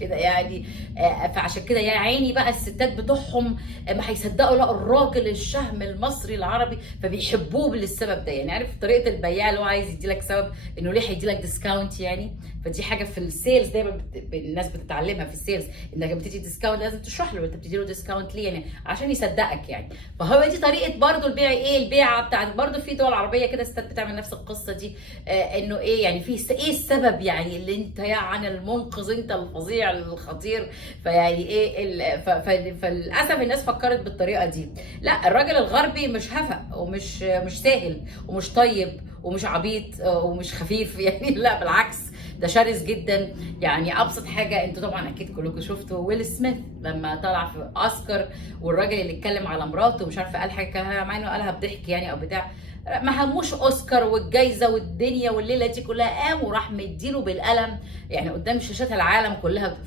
كده يعني. فعشان كده يا عيني بقى الستات بتوعهم ما هيصدقوا لقوا الراجل الشهم المصري العربي فبيحبوه للسبب ده. يعني عارف طريقه البياع اللي هو عايز يديلك سبب انه ليه هيديلك ديسكاونت يعني. فدي حاجه في السيلز دايما الناس بتتعلمها في السيلز، انك لما بتدي ديسكاونت لازم تشرح له انت بتدي له ديسكاونت ليه يعني، عشان يصدقك يعني. فهو دي طريقه برضو البيع. ايه البيعه بتاعت برضو في دول عربيه كده ستات بتعمل نفس القصه دي. انه ايه يعني في ايه السبب يعني اللي انت يعني المنقذ انت الفظيع الخطير. فيعني ايه فللاسف الناس فكرت بالطريقه دي. لا الراجل الغربي مش هفق ومش مش سهل ومش طيب ومش عبيط ومش خفيف يعني. لا بالعكس ده شرس جدا. يعني ابسط حاجه انتوا طبعا اكيد كلكم شفتوا ويل سميث لما طلع في اوسكار، والراجل اللي اتكلم على مراته ومش عارفه قال حاجه كده مع انه قالها بضحك يعني او بتاع، ما هموش اوسكار والجايزه والدنيا والليله دي كلها، قام وراح مديله بالقلم يعني قدام شاشات العالم كلها.